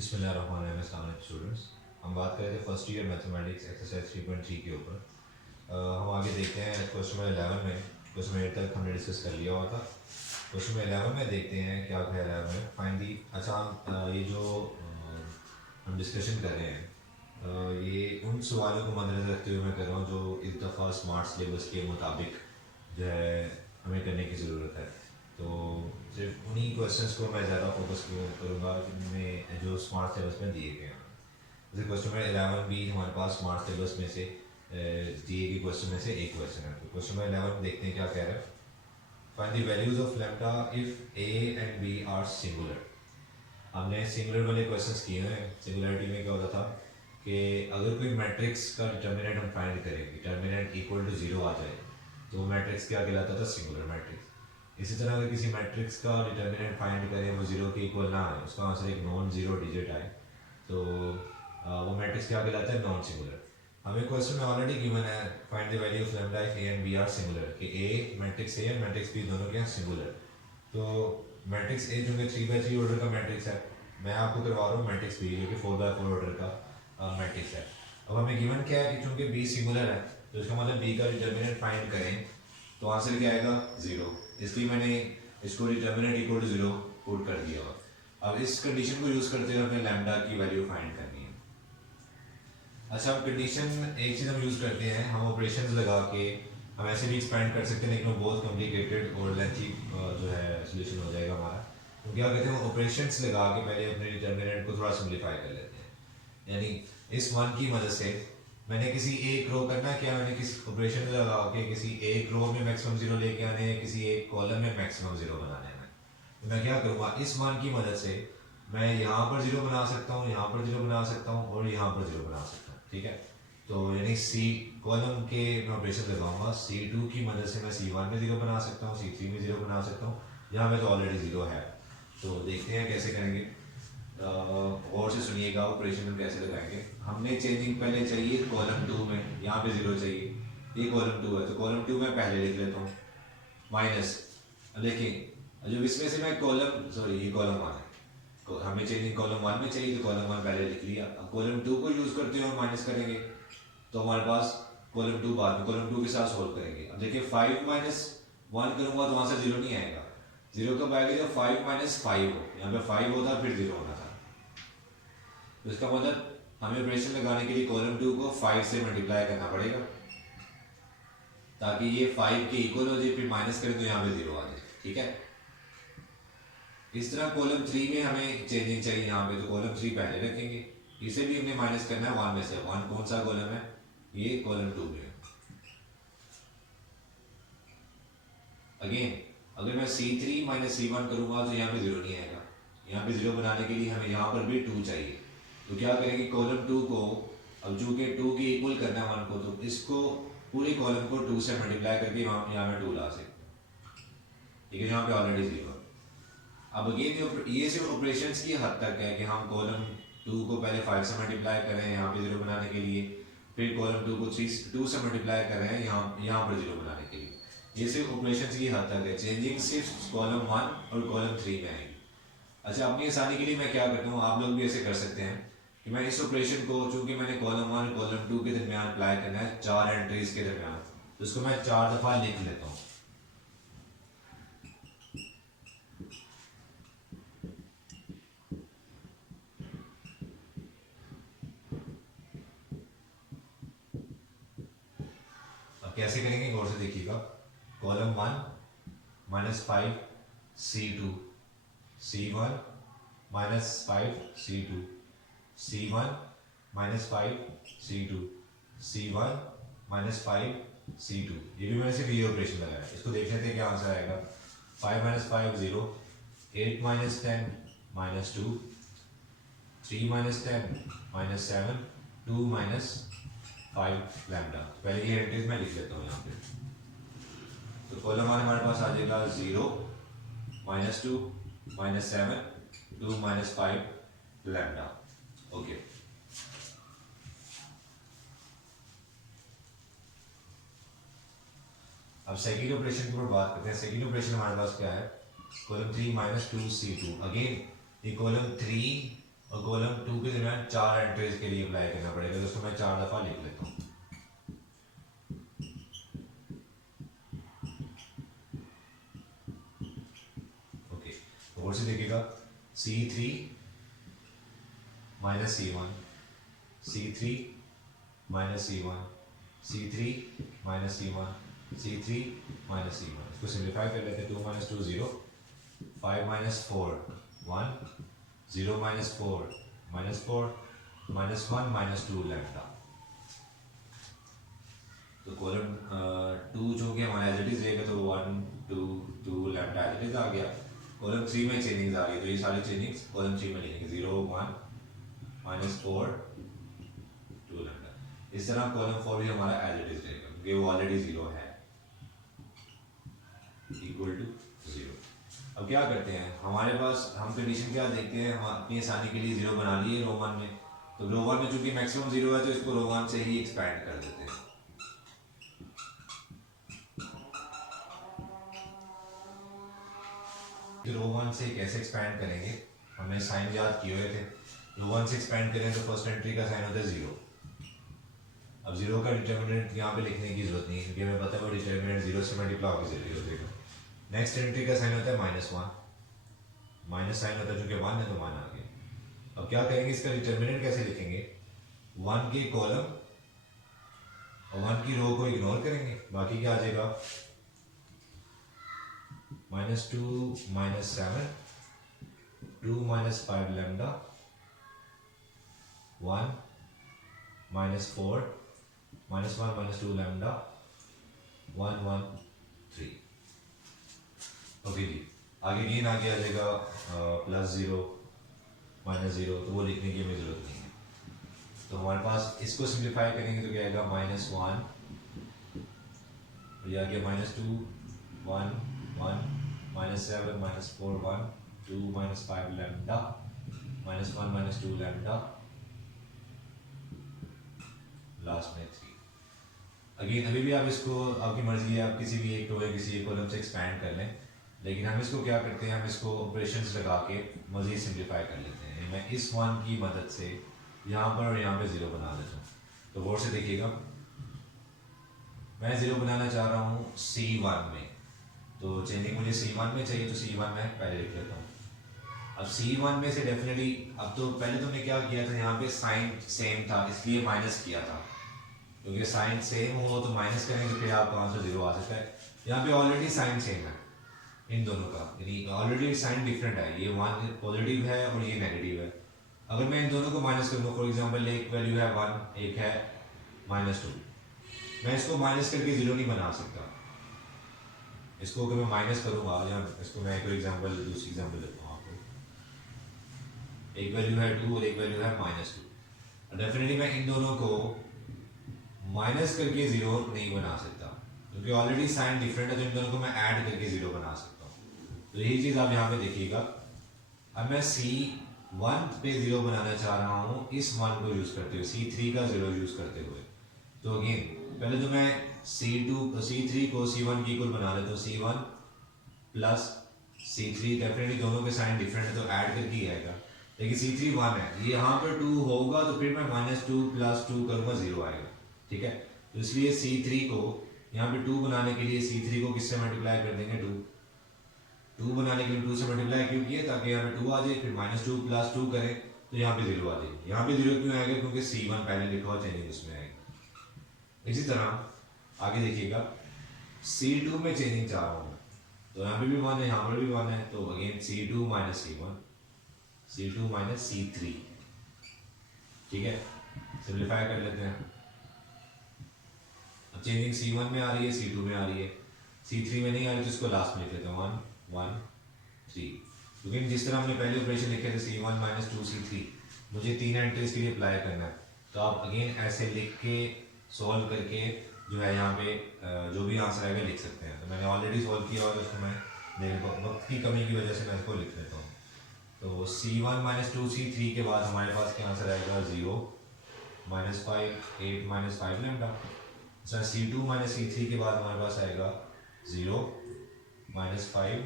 बिस्मिल्लाहिर्रहमानिर्रहीम। अस्सलाम वालेकुम स्टूडेंट्स। हम बात कर रहे थे फर्स्ट ईयर मैथमेटिक्स एक्सरसाइज 3.3 के ऊपर। हम आगे देखते हैं क्वेश्चन नंबर 11 में। क्वेश्चन नंबर 8 तक हमने डिस्कस कर लिया हुआ था। क्वेश्चन नंबर 11 में देखते हैं क्या कह रहा है हमें फाइंड दी। अच्छा, ये जो हम डिस्कशन कर रहे हैं ये उन सवालों को मद्देनजर रखते हुए मैं कर रहा हूँ जो इस दफ़ा स्मार्ट सिलेबस के मुताबिक जो है हमें करने की ज़रूरत है। तो सिर्फ उन्हीं क्वेश्चंस को मैं ज़्यादा फोकस करूँगा जिनमें जो स्मार्ट सिलेबस में दिए गए हैं। जैसे क्वेश्चन नंबर 11 भी हमारे पास स्मार्ट सिलेबस में से दिए गए क्वेश्चन में से एक क्वेश्चन है। तो क्वेश्चन नंबर 11 देखते हैं क्या कह रहा है। Find the values of lambda if A and B are singular. हमने सिंगुलर वाले क्वेश्चंस किए हैं। सिंगुलरिटी में क्या होता था कि अगर कोई मैट्रिक्स का डिटर्मिनेंट हम फाइंड करें, डिटर्मिनेंट इक्वल टू 0 आ जाए तो वो मैट्रिक्स क्या कहलाता था? Singular matrix. इसी तरह अगर किसी मैट्रिक्स का डिटर्मिनेंट फाइंड करें वो 0 के इक्वल ना आए, उसका आंसर एक नॉन जीरो डिजिट आए, तो वो मैट्रिक्स क्या कहलाता है? Non singular. हमें क्वेश्चन में ऑलरेडी गिवन है find the value of lambda if A and B are singular, कि ए मैट्रिक्स ए और मैट्रिक्स बी दोनों के हैं सिंगुलर। तो मैट्रिक्स ए जो कि 3x3 ऑर्डर का मैट्रिक्स है, मैं आपको करवा रहा हूँ मैट्रिक्स बी जो कि 4x4 ऑर्डर का मैट्रिक्स है। अब हमें गिवन क्या है कि चूंकि बी सिंगुलर है तो इसका मतलब बी का डिटर्मिनेंट फाइंड करें तो आंसर क्या आएगा? 0। इसलिए मैंने इसको डिटर्मिनेंट इक्वल टू 0 पुट कर दिया। अब इस कंडीशन को यूज करते हुए हमें लैम्ब्डा की वैल्यू फाइंड करनी है। अच्छा, अब कंडीशन एक चीज़ हम यूज़ करते हैं, हम ऑपरेशंस लगा के हम ऐसे भी एक्सपेंड कर सकते हैं, लेकिन वो बहुत कॉम्प्लिकेटेड और लेंथी जो है सोल्यूशन हो जाएगा हमारा। तो क्या कहते हैं, ऑपरेशंस लगा के पहले अपने डिटर्मिनेंट को थोड़ा सिंप्लीफाई कर लेते हैं। यानी इस वन की मदद से मैंने किसी एक रो करना है, क्या मैंने किसी ऑपरेशन लगा के किसी एक रो में मैक्सिमम 0 लेके आने हैं, किसी एक कॉलम में मैक्सिमम 0 बनाने हैं। तो मैं क्या करूँगा, इस मान की मदद से मैं यहाँ पर 0 बना सकता हूँ, यहाँ पर 0 बना सकता हूँ और यहाँ पर 0 बना सकता हूँ। ठीक है, तो यानी सी कॉलम के मैं ऑपरेशन लगाऊंगा। C2 की मदद से मैं C1 में 0 बना सकता हूँ, C3 में 0 बना सकता हूँ, यहाँ में तो ऑलरेडी 0 है। तो देखते हैं कैसे करेंगे। और से सुनिएगा ऑपरेशन हम कैसे लगाएंगे। हमने चेंजिंग पहले चाहिए कॉलम 2 में, यहाँ पे 0 चाहिए, ये कॉलम 2 है तो कॉलम 2 में पहले लिख लेता हूँ माइनस। देखिए जो इसमें से मैं कॉलम सॉरी ये कॉलम 1 है, हमें चेंजिंग कॉलम 1 में चाहिए तो कॉलम 1 पहले लिख लिया। अब कॉलम 2 को यूज करते हुए माइनस करेंगे तो हमारे पास कॉलम 2 बाद में कॉलम 2 के साथ सोल्व करेंगे। अब देखिए 5 माइनस 1 करूंगा तो आंसर 0 नहीं आएगा। 0 कब आएगा? जब 5 माइनस 5 हो, यहाँ पे 5 होता फिर 0 होना था। तो इसका मतलब हमें ऑपरेशन लगाने के लिए कॉलम 2 को 5 से मल्टीप्लाई करना पड़ेगा ताकि ये 5 के इक्वल हो जाए, फिर माइनस करें तो यहाँ पे 0 आ जाए। ठीक है, इस तरह कॉलम 3 में हमें चेंजिंग चाहिए यहाँ पे, तो कॉलम 3 पहले रखेंगे। इसे भी हमने माइनस करना है 1 में से। 1 कौन सा कॉलम है? ये कॉलम 2 में है। अगेन अगर मैं C3 माइनस C1 करूंगा तो यहाँ पे 0 नहीं आएगा। यहाँ पे 0 बनाने के लिए हमें यहाँ पर भी 2 चाहिए। तो क्या करेंगे, कॉलम 2 को अब चूंकि 2 के इक्वल करना है 1 को, तो इसको पूरे कॉलम को 2 से मल्टीप्लाई करके यहाँ में 2 ला सकते हैं। ठीक है, यहाँ पे ऑलरेडी 0। अब अगेन ये सिर्फ ऑपरेशंस की हद तक है कि हम कॉलम 2 को पहले 5 से मल्टीप्लाई कर रहे हैं यहाँ पे 0 बनाने के लिए, फिर कॉलम 2 को 2 से मल्टीप्लाई कर रहे हैं यहाँ पर 0 बनाने के लिए। ये सिर्फ ऑपरेशंस की हद तक है। चेंजिंग सिर्फ कॉलम 1 और कॉलम 3 में आएगी। अच्छा, अपनी आसानी के लिए मैं क्या करता हूँ, आप लोग भी ऐसे कर सकते हैं कि मैं इस ऑपरेशन को, चूंकि मैंने कॉलम 1 और कॉलम 2 के दरमियान अप्लाई करना है 4 एंट्रीज के दरमियान, तो इसको मैं 4 दफ़ा लिख लेता हूँ। अब कैसे करेंगे गौर से देखिएगा। Column 1 minus 5 C2, C1 minus 5 C2, C1 minus 5 C2, C1 minus 5 C2। ये भी मैंने सिर्फ ये ऑपरेशन लगाया। इसको देख लेते हैं क्या आंसर आएगा। 5 minus 5 0, 8 minus 10 minus 2, 3 minus 10 minus 7, 2 minus 5 lambda. पहले ये एंट्रीज मैं लिख लेता हूँ यहाँ पे। तो कॉलम हमारे पास आ जाएगा 0 minus 2 minus 7, 2 minus 5 lambda. Okay, अब सेकेंड ऑपरेशन की बात करते हैं। सेकेंड ऑपरेशन हमारे पास क्या है, कॉलम 3 माइनस 2 C2। अगेन ये कॉलम 3 और कॉलम 2 के दरमियान 4 एंट्रीज के लिए अप्लाई करना पड़ेगा, तो उसको मैं 4 दफ़ा लिख लेता हूँ। ओके, तो और से देखिएगा C3 minus C1, C3 minus C1, C3 minus C1, C3 minus C1। इसको सिंप्लीफाई कर लेते हैं। 2 minus 2 0, 5 minus 4 1, 0 minus 4 minus 4, minus 1 minus 2 lambda. तो कॉलम 2 जो कि हमारा एज इट इज रहेगा, तो 1 2 2 लैम्डा एज इट इज आ गया। कॉलम 3 में चेंजिंग्स आ रही है, तो ये सारी चेंजिंग्स कॉलम 3 में लिखेंगे। 0 1 माइनस 4 2 लैम्डा। इस तरह कॉलम 4 भी हमारा एज इट इज रहेगा, क्योंकि वो ऑलरेडी 0 है, इक्वल टू 0। अब क्या करते हैं, हमारे पास हम कंडीशन क्या देखते हैं, हम अपनी आसानी के लिए 0 बना लिए रो 1 में। तो रो 1 में चूंकि मैक्सिमम 0 है, तो इसको रो 1 से ही एक्सपैंड कर देते हैं। तो रो 1 से कैसे एक्सपैंड करेंगे, हमने साइन याद किए हुए थे। रो 1 से एक्सपैंड करें तो फर्स्ट एंट्री का साइन होता है 0। अब 0 का डिटर्मिनेंट यहाँ पे लिखने की जरूरत नहीं है, क्योंकि हमें पता है वो डिटर्मिनेंट 0 से मल्टीप्लाई होकर 0 हो जाएगा। नेक्स्ट एंट्री का साइन होता है -1, माइनस साइन होता है, चूंकि 1 है तो 1 आ गया। अब क्या करेंगे, इसका डिटर्मिनेंट कैसे लिखेंगे, 1 के कॉलम और 1 की रो को इग्नोर करेंगे, बाकी क्या आ जाएगा, -2 -7 2 -5 लैम्डा 1 -4 -1 -2 लैम्डा 1 1 3। ओके जी, आगे गेन आगे आ जाएगा +0 -0, तो वो लिखने की हमें जरूरत नहीं है। तो हमारे पास इसको सिंप्लीफाई करेंगे तो क्या आएगा, -1, ये आ गया -2 1 1 -7 -4 1 2 -5 लैम्डा -1 -2 लैम्डा लास्ट में 3। अगेन अभी भी आप इसको, आपकी मर्जी है, आप किसी भी एक रो या किसी एक कॉलम से एक्सपैंड कर लें, लेकिन हम इसको क्या करते हैं, हम इसको ऑपरेशंस लगा के मज़ीद सिंप्लीफाई कर लेते हैं। मैं इस 1 की मदद से यहाँ पर और यहाँ पे 0 बना देता हूँ। तो गौर से देखिएगा, मैं 0 बनाना चाह रहा हूँ C1 में, तो चेंजिंग मुझे C1 में चाहिए, तो C1 में पहले लिख लेता हूँ। अब C1 में से डेफिनेटली, अब तो पहले तुमने क्या किया था, यहाँ पे साइन सेम था इसलिए माइनस किया था, क्योंकि साइन सेम हो तो माइनस करेंगे तो फिर आपका आंसर 0 आ सकता है। यहाँ पे ऑलरेडी साइन सेम है इन दोनों का, यानी ऑलरेडी साइन डिफरेंट है, ये 1 पॉजिटिव है और ये नेगेटिव है। अगर मैं इन दोनों को माइनस कर दूँ, फॉर एग्जांपल एक वैल्यू है 1, एक है -2, मैं इसको माइनस करके 0 नहीं बना सकता। इसको अगर मैं माइनस करूँगा, या इसको मैं एक एग्जांपल, दूसरी एग्जांपल देता हूँ आपको। एक वैल्यू है 2 और एक वैल्यू है -2, डेफिनेटली मैं इन दोनों को माइनस करके 0 नहीं बना सकता, क्योंकि ऑलरेडी साइन डिफरेंट है, तो इन दोनों को मैं ऐड करके 0 बना सकता हूँ। तो यही चीज़ आप यहाँ पे देखिएगा। अब मैं C1 पे 0 बनाना चाह रहा हूँ इस 1 को यूज़ करते हुए, C3 का 0 यूज़ करते हुए। तो अगेन पहले तो मैं C3 को C1 की इक्वल बना लेता हूँ, C1 प्लस C3, डेफिनेटली दोनों के साइन डिफरेंट है तो ऐड करके ही आएगा, लेकिन C3 1 है, ये यहाँ पर 2 होगा तो फिर मैं -2 + 2 करूँगा 0 आएगा, ठीक है। तो इसलिए C3 को यहाँ पे 2 बनाने के लिए C3 को किससे मल्टीप्लाई कर देंगे, 2 बनाने के लिए 2 से मल्टीप्लाई क्यों किए, ताकि यहाँ पे 2 आ जाए, फिर -2 + 2 करें तो यहाँ पे 0 आ जाए। यहाँ पे 0 क्यों आएगा, क्योंकि C1 पहले लिखा हुआ चेंजिंग उसमें आएगा। इसी तरह आगे देखिएगा, C2 में चेंजिंग चाह रहा हूँ, तो यहाँ पे भी 1 है, यहाँ पर भी 1 है, तो again C2 - C1, C2 - C3, ठीक है। सिंप्लीफाई कर लेते हैं। अब चेंजिंग C1 में आ रही है, C2 में आ रही है, C3 में नहीं आ रही, तो इसको लास्ट में लिख लेते हैं 1 1 3, क्योंकि जिस तरह हमने पहले ऑपरेशन लिखे थे C1 - 2 C3, मुझे 3 एंट्रीज के लिए अप्लाई करना है। तो आप अगेन ऐसे लिख के सॉल्व करके जो है यहाँ पे जो भी आंसर आएगा लिख सकते हैं। तो मैंने ऑलरेडी सॉल्व किया और उसको मैं, मेरे वक्त की कमी की वजह से मैं इसको लिख लेता हूँ। तो C1 - 2 C3 के बाद हमारे पास क्या आंसर आएगा, 0 -5 8 -5 लैम्डा। अच्छा, C2 - C3 के बाद हमारे पास आएगा 0 -5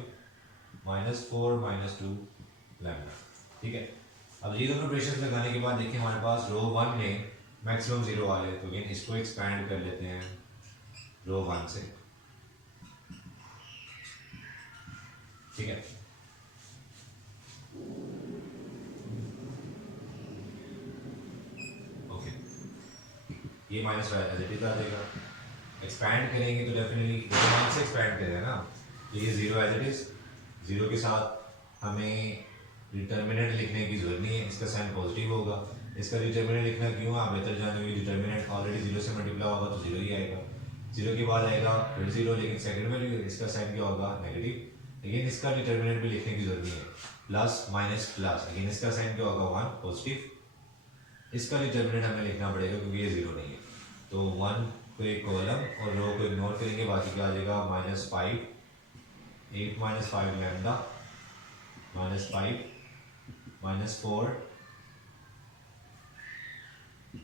-4 -2 लैम्डा, ठीक है। अब ये दोनों ऑपरेशंस लगाने के बाद देखिए हमारे पास रो 1 में मैक्सिमम 0 वाले, तो अगेन इसको एक्सपैंड कर लेते हैं रो 1 से, ठीक है। ओके, ये माइनस एज इट इज आ जाएगा। एक्सपैंड करेंगे तो डेफिनेटली रो 1 से एक्सपैंड करें ना, तो ये 0 एज इट इज, 0 के साथ हमें डिटर्मिनेंट लिखने की जरूरत नहीं है, इसका साइन पॉजिटिव होगा। इसका डिटर्मिनेंट लिखना क्यों, आप बेहतर जानेंगे, डिटर्मिनेंट ऑलरेडी 0 से मल्टीप्लाई होगा तो 0 ही आएगा, 0 के बाद आएगा फिर 0, लेकिन सेकंड वैल्यू इसका साइन क्या होगा, नेगेटिव। लेकिन इसका डिटर्मिनेंट भी लिखने की जरूरत नहीं है, प्लस माइनस प्लस, लेकिन इसका साइन क्या होगा, 1 पॉजिटिव। इसका डिटर्मिनेंट हमें लिखना पड़ेगा क्योंकि ये 0 नहीं है, तो 1 को एक कॉलम और रो को इग्नोर करेंगे, बाकी क्या आ जाएगा, -5, 8 - 5 लैम्डा, -5 -4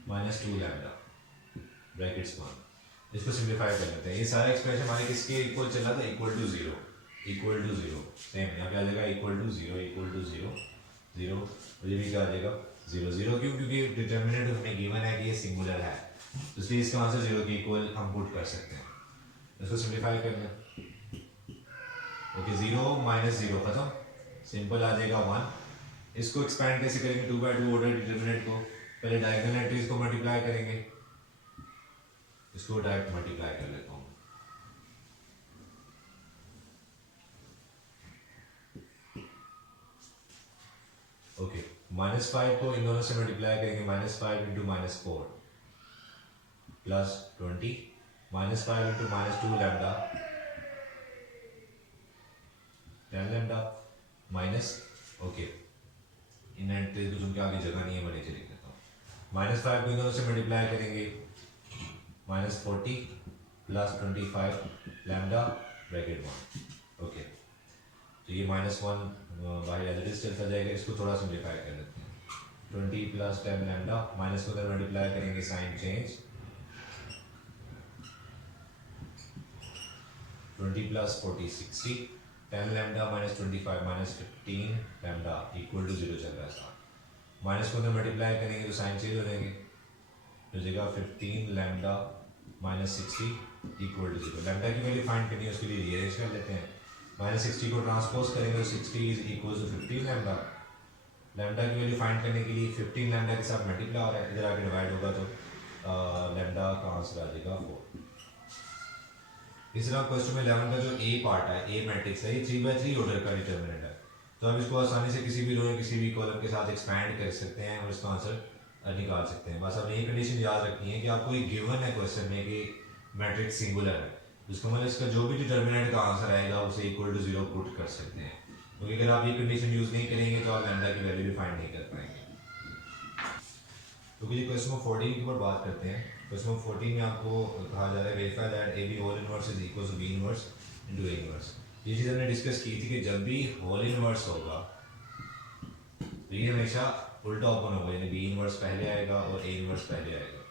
-2 लैम्डा ब्रैकेट्स में। इसको सिंप्लीफाई कर लेते हैं। ये सारा एक्सप्रेशन हमारे किसके इक्वल चला था, equal to zero, equal to zero. Same यहाँ पे आ जाएगा equal to zero, equal to zero, zero, और ये भी क्या आ जाएगा, जीरो। जीरो क्यों, क्योंकि डिटर्मिनेंट हमें गिवन है कि ये सिंगुलर है, तो इसलिए इसका आंसर जीरो के इक्वल हम पुट कर सकते हैं। इसको सिंप्लीफाई कर लें, ओके, 0 - 0 खत्म, सिंपल आ जाएगा 1। इसको एक्सपैंड कैसे करेंगे, 2/2 ऑर्डर डिटर्मिनेंट को, पहले डायगोनल एंट्रीज को मल्टीप्लाई करेंगे, इसको डायरेक्ट मल्टीप्लाई कर लेता हूँ। ओके, -5 को इन दोनों से मल्टीप्लाई करेंगे, -5 × -4 plus 20, -5 × -2 lambda, 10 lambda, minus, okay, इन एंट्रीज को चूंकि आगे जगह नहीं है मैं नीचे लिख देता हूँ। -5 को इन दोनों से मल्टीप्लाई करेंगे, -40 प्लस 25 लैम्डा ब्रैकेट 1, ओके, तो ये -1 बाहर एज इट इज चलता जाएगा। इसको थोड़ा सिंप्लीफाई कर लेते हैं, 20 + 10 लैम्डा, माइनस को उधर मल्टीप्लाई करेंगे, sign change, 20 + 40 60, 10 lambda -25 -15 lambda equal to 0 चल रहा है साथ। माइनस को उधर मल्टीप्लाई करेंगे तो साइन चेंज हो जाएंगे, तो जगह 15 लैम्डा -60 इक्वल टू 0। लैम्डा की वैल्यू फाइंड करनी है, उसके लिए रीअरेंज कर लेते हैं, -60 को ट्रांसपोज करेंगे तो 60 = 15 लैम्डा। लैम्डा की वैल्यू फाइंड करने के लिए 15 लैम्डा के साथ मल्टीप्लाई हो रहा है, इधर आके डिवाइड होगा तो लैम्डा का आंसर आ जाएगा 4। इस तरह क्वेश्चन में 11 का जो ए पार्ट है, ए मैट्रिक्स है, ये 3/3 ऑर्डर का डिटर्मिनेंट है, तो आप इसको आसानी से किसी भी रो या किसी भी कॉलम के साथ एक्सपैंड कर सकते हैं और इसका आंसर निकाल सकते हैं। बस आपने ये कंडीशन याद रखनी है कि आपको ये गिवन है क्वेश्चन में कि मैट्रिक्स सिंगुलर है, उसका मतलब इसका जो भी डिटर्मिनेंट का आंसर आएगा उसे इक्वल टू 0 पुट कर सकते हैं, क्योंकि अगर आप ये कंडीशन यूज नहीं करेंगे तो आप लैम्डा की वैल्यू भी फाइंड नहीं कर पाएंगे। तो ये क्वेश्चन नंबर 14 के ऊपर बात करते हैं। क्वेश्चन नंबर 14 में आपको कहा जा रहा है verify that AB whole inverse is equal to B inverse into A inverse. ये चीज़ हमने डिस्कस की थी कि जब भी होल इनवर्स होगा तो ये हमेशा उल्टा ओपन होगा, यानी B इनवर्स पहले आएगा और A इनवर्स पहले आएगा।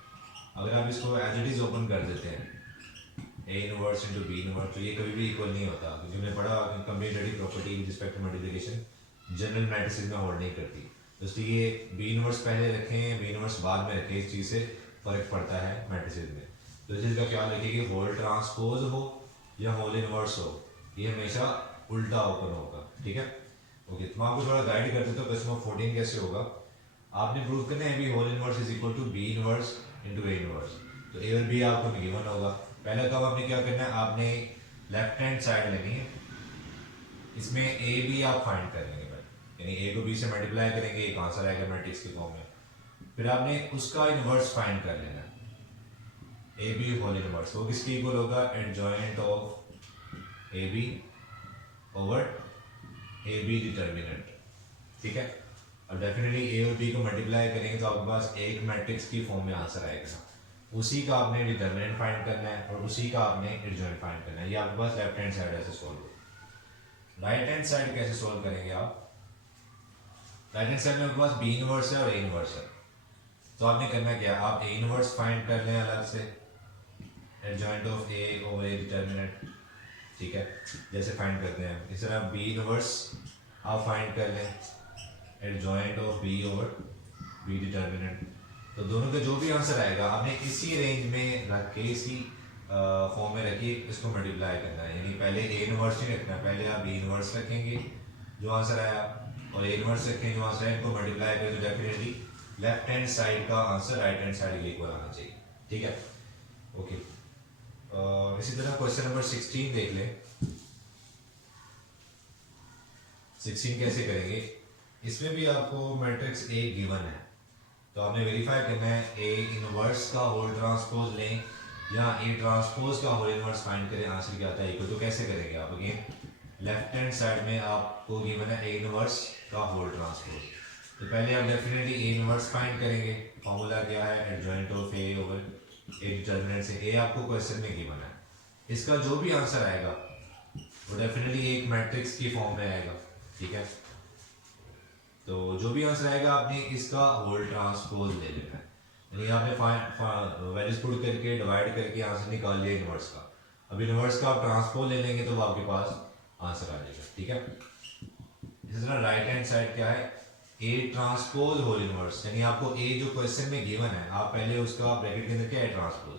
अगर आप इसको एज इट इज ओपन कर देते हैं A inverse into B inverse, तो ये कभी भी इक्वल नहीं होता, क्योंकि हमने पढ़ा commutative property with respect to multiplication general matrices में होल्ड नहीं करती, तो इसलिए B इनवर्स पहले रखें, B इनवर्स बाद में रखें, इस चीज़ से फर्क पड़ता है मैट्रिसेस में। तो इस चीज़ का ख्याल रखिए कि होल ट्रांसपोज हो या होल इनवर्स हो, ये हमेशा उल्टा ओपन होगा, ठीक है। ओके, तो मैं आपको थोड़ा गाइड कर देता हूँ क्वेश्चन नंबर 14 कैसे होगा। आपने प्रूव करना है भी whole inverse is equal to B inverse into A inverse, तो A और B आपको गिवन होगा। पहला काम आपने क्या करना है, आपने लेफ्ट हैंड साइड लेनी है, इसमें A B आप फाइंड करेंगे, यानी A को B से मल्टीप्लाई करेंगे, एक आंसर आएगा मैट्रिक्स के फॉर्म में। फिर आपने उसका इनवर्स फाइंड कर लेना, AB होल इनवर्स, वो किसके इक्वल होगा, adjoint of AB over AB determinant, ठीक है। अब डेफिनेटली A और B को मल्टीप्लाई करेंगे तो आपके पास एक मैट्रिक्स की फॉर्म में आंसर आएगा, उसी का आपने डिटर्मिनेंट फाइंड करना है और उसी का आपने एडजॉइंट फाइंड करना है। ये आपके पास लेफ्ट हैंड साइड ऐसे सॉल्व हो। राइट हैंड साइड कैसे सॉल्व करेंगे आप, राइट हैंड साइड में आपके पास B इनवर्स है और A इनवर्स है, तो आपने करना क्या, आप A इनवर्स फाइंड कर लें अलग से, adjoint of A over A determinant, ठीक है, जैसे फाइंड करते हैं इस तरह B इनवर्स आप फाइंड कर लें, adjoint of B over B determinant. तो दोनों का जो भी आंसर आएगा आपने इसी रेंज में रख के इसी फॉर्म में रखिए, इसको मल्टीप्लाई करना है। यानी पहले ए इनवर्स नहीं रखना, पहले आप बी इनवर्स रखेंगे जो आंसर आया, और ए इनवर्स रखेंगे जो आंसर है, इनको मल्टीप्लाई करें तो डेफिनेटली लेफ्ट हैंड साइड का आंसर राइट हैंड साइड के इक्वल आना चाहिए। ठीक है, ओके। इसी तरह क्वेश्चन नंबर 16 देख लें। 16 कैसे करेंगे, इसमें भी आपको मैट्रिक्स ए गिवन है, तो आपने वेरीफाई करना है ए इनवर्स का होल ट्रांसपोज लें या ए ट्रांसपोज का होल इनवर्स फाइंड करें, आंसर क्या आता है इक्वल। तो कैसे करेंगे आप, अगेन लेफ्ट हैंड साइड में आपको गिवन है ए इनवर्स का होल ट्रांसपोज, तो पहले आप डेफिनेटली ए इनवर्स फाइंड करेंगे। फॉर्मूला क्या है, adjoint of A over A determinant से। ए आपको क्वेश्चन में गिवन है, इसका जो भी आंसर आएगा वो डेफिनेटली एक मैट्रिक्स की फॉर्म में आएगा। ठीक है, तो जो भी आंसर आएगा आपने इसका होल ट्रांसपोज ले लेना है, यानी आपने वैल्यूज पुट करके डिवाइड करके आंसर निकाल लिया इनवर्स का। अब इनवर्स का आप ट्रांसपोज ले लेंगे तो वो आपके पास आंसर आ जाएगा। ठीक है, इसी तरह राइट हैंड साइड क्या है, ए ट्रांसपोज होल इनवर्स, यानी आपको ए जो क्वेश्चन में गिवन है आप पहले उसका ब्रैकेट के अंदर क्या है ट्रांसपोज,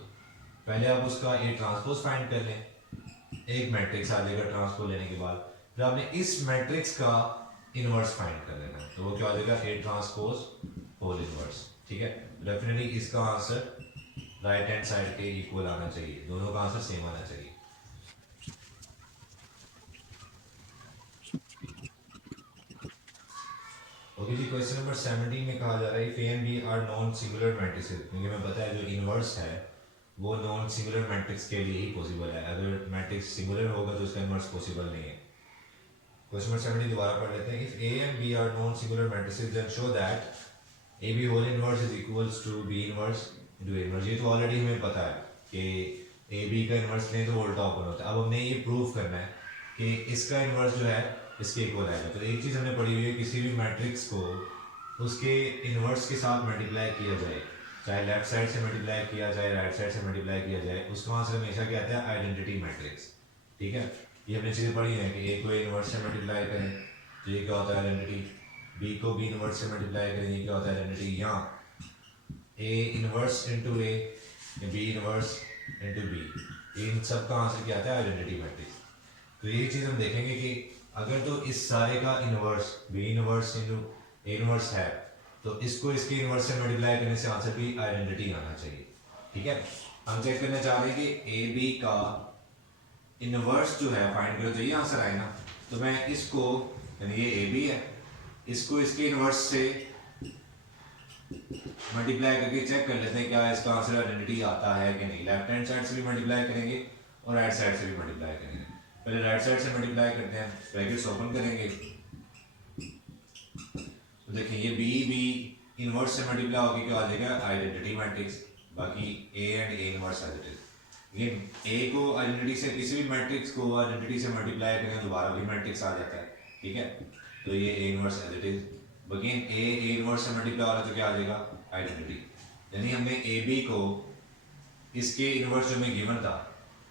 पहले आप उसका ए ट्रांसपोज फाइंड कर लें, एक मैट्रिक्स आ जाएगा ट्रांसपोज लेने के बाद, फिर आपने इस मैट्रिक्स का इनवर्स फाइंड कर लेना है, तो वो क्या हो जाएगा ए ट्रांसपोज होल इनवर्स। ठीक है, डेफिनेटली इसका आंसर राइट हैंड साइड के इक्वल आना चाहिए, दोनों का आंसर सेम आना चाहिए। ओके जी, क्वेश्चन नंबर 17 में कहा जा रहा है if A and B are non singular matrices, क्योंकि हमें पता है जो इनवर्स है वो नॉन सिंगुलर मैट्रिक्स के लिए ही पॉसिबल है, अगर मैट्रिक्स सिंगुलर होगा तो उसका इनवर्स पॉसिबल नहीं है। क्वेश्चन नंबर 17 दोबारा पढ़ लेते हैं। If A and B are non singular matrices then show that A B whole inverse is equals to B inverse into A inverse. ये तो ऑलरेडी हमें पता है कि ए बी का इनवर्स लें तो उल्टा ओपन होता है। अब हमने ये प्रूव करना है कि इसका इनवर्स जो है इसके इक्वल आएगा। तो एक चीज़ हमने पढ़ी हुई है, किसी भी मैट्रिक्स को उसके इनवर्स के साथ मल्टीप्लाई किया जाए, चाहे लेफ्ट साइड से मल्टीप्लाई किया जाए राइट साइड से मल्टीप्लाई किया जाए, उसका आंसर हमेशा क्या आता है, आइडेंटिटी मैट्रिक्स। ठीक है, ये हमने चीज़ें पढ़ी हैं कि ए को इनवर्स से मल्टीप्लाई करें तो ये क्या होता है आइडेंटिटी, बी को बी इनवर्स से मल्टीप्लाई करें ये क्या होता है आइडेंटिटी, या A inverse into A, B inverse into B, इन सब का आंसर क्या आता है आइडेंटिटी मैट्रिक्स। तो ये चीज़ हम देखेंगे कि अगर तो इस सारे का inverse B inverse into A inverse है तो इसको इसके इनवर्स से मल्टीप्लाई करने से आंसर भी आइडेंटिटी आना चाहिए। ठीक है, हम चेक करना चाह रहे हैं कि ए बी का इनवर्स जो है फाइंड करो, तो ये आंसर आए ना, तो मैं इसको यानी ये ए बी है, इसको इसके इनवर्स से मल्टीप्लाई करके चेक कर लेते हैं क्या इसका आंसर आइडेंटिटी आता है कि नहीं। लेफ्ट हैंड साइड से भी मल्टीप्लाई करेंगे और राइट साइड से भी मल्टीप्लाई करेंगे। पहले राइट साइड से मल्टीप्लाई करते हैं, ब्रैकेट्स ओपन करेंगे तो देखिए ये बी बी इनवर्स से मल्टीप्लाई होकर क्या आ जाएगा आइडेंटिटी मैट्रिक्स, बाकी A and A inverse as it is. लेकिन ए को आइडेंटिटी से किसी भी मैट्रिक्स को आइडेंटिटी से मल्टीप्लाई करें दोबारा भी मैट्रिक्स आ जाता है। ठीक है, तो ये A inverse as it is, again A inverse से मल्टीप्लाई हो रहा है तो क्या आ जाएगा आइडेंटिटी। यानी हमने ए बी को इसके इनवर्स जो हमें गिवन था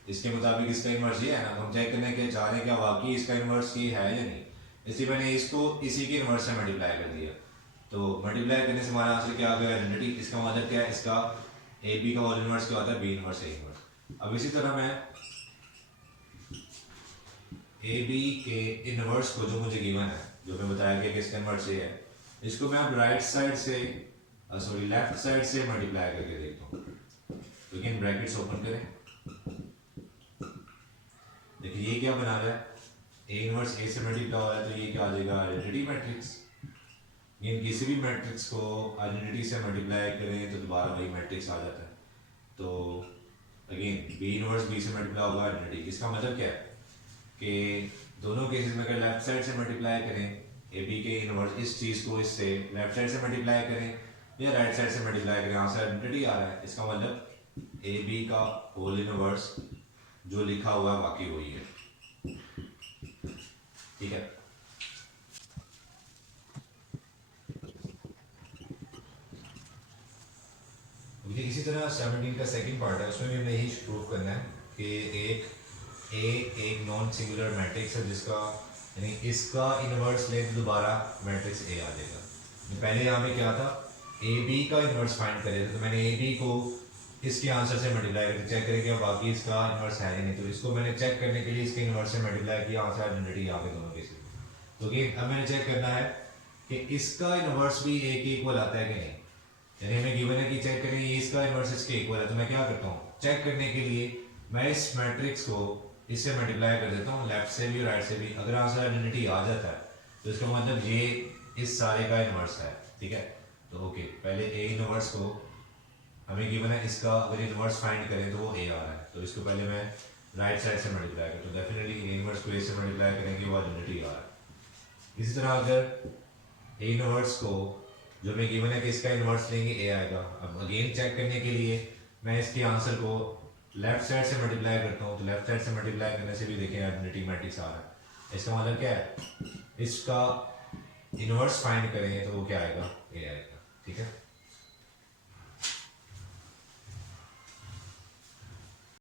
इसके मुताबिक इसका इनवर्स ये है ना, हम चेक करने के चाह रहे हैं क्या वाकई इसका इनवर्स ये है या नहीं, इसलिए मैंने इसको इसी के इनवर्स से मल्टीप्लाई कर दिया। तो मल्टीप्लाई करने से हमारा आंसर क्या आ गया आइडेंटिटी। इसका मतलब क्या है, इसका ए बी का होल इनवर्स क्या होता है बी इनवर्स ए इनवर्स। अब इसी तरह मैं ए बी के इनवर्स को जो मुझे गिवन है, जो मैं बताया कि इसका इनवर्स ये है, इसको मैं अब राइट साइड से सॉरी लेफ्ट साइड से मल्टीप्लाई करके देखता हूँ। तो अगेन ब्रैकेट्स ओपन करें, देखिए ये क्या बना रहा है, ए इनवर्स ए से मल्टीप्लाई हो रहा है तो ये क्या आ जाएगा आइडेंटिटी मैट्रिक्स। ये किसी भी मैट्रिक्स को आइडेंटिटी से मल्टीप्लाई करें तो दोबारा वही मैट्रिक्स आ जाता है। तो अगेन बी इनवर्स बी से मल्टीप्लाई होगा आइडेंटिटी। इसका मतलब क्या है कि दोनों केसेस में अगर लेफ्ट साइड से मल्टीप्लाई करें ए बी के इनवर्स इस चीज़ को इससे लेफ्ट साइड से मल्टीप्लाई करें या राइट साइड से मल्टीप्लाई करें, आंसर आइडेंटिटी आ रहा है। इसका मतलब ए बी का होल इनवर्स जो लिखा हुआ है बाकी वही है। ठीक है, इसी तरह 17 का सेकंड पार्ट है, उसमें भी हमें यही प्रूव करना है कि एक नॉन सिंगुलर मैट्रिक्स है जिसका यानी इसका इन्वर्स लें तो दोबारा मैट्रिक्स ए आ जाएगा। पहले यहाँ पे क्या था, ए बी का इन्वर्स फाइंड करे थे, तो मैंने ए बी को इसके आंसर से मल्टीप्लाई करके चेक करें कि बाकी इसका इन्वर्स है ही नहीं, तो इसको मैंने चेक करने के लिए इसके इन्वर्स से मल्टीप्लाई किया, आंसर आइडेंटिटी आ गई दोनों केसेस में। तो ये अब मैंने चेक करना है कि इसका इन्वर्स भी ए के इक्वल आता है कि नहीं, यानी हमें गिवन है कि चेक करें ये इसका इन्वर्स इसके इक्वल है। तो मैं क्या करता हूँ, चेक करने के लिए मैं इस मैट्रिक्स को इससे मल्टीप्लाई कर देता हूँ, लेफ्ट से भी राइट से भी। अगर आंसर आइडेंटिटी आ जाता है तो इसका मतलब ये इस सारे का इन्वर्स है, ठीक है। तो ओके, पहले ए इन्वर्स को हमें गिवन है, इसका अगर इन्वर्स फाइंड करें तो वो ए आ रहा है, तो इसको पहले मैं राइट साइड से मल्टीप्लाई करता हूँ, डेफिनेटली ए इन्वर्स को ए से मल्टीप्लाई करेंगे वो आइडेंटिटी आ रहा है। इसी तरह अगर ए इन्वर्स को जो हमें गिवन है कि इसका इन्वर्स लेंगे ए आएगा। अब अगेन चेक करने के लिए मैं इसके आंसर को लेफ्ट साइड से मल्टीप्लाई करता हूँ, तो लेफ्ट साइड से मल्टीप्लाई करने से भी देखें आइडेंटिटी मैट्रिक्स आ रहा है। इसका मतलब क्या है, इसका इन्वर्स फाइंड करेंगे तो वो क्या आएगा, ए आएगा, ठीक है।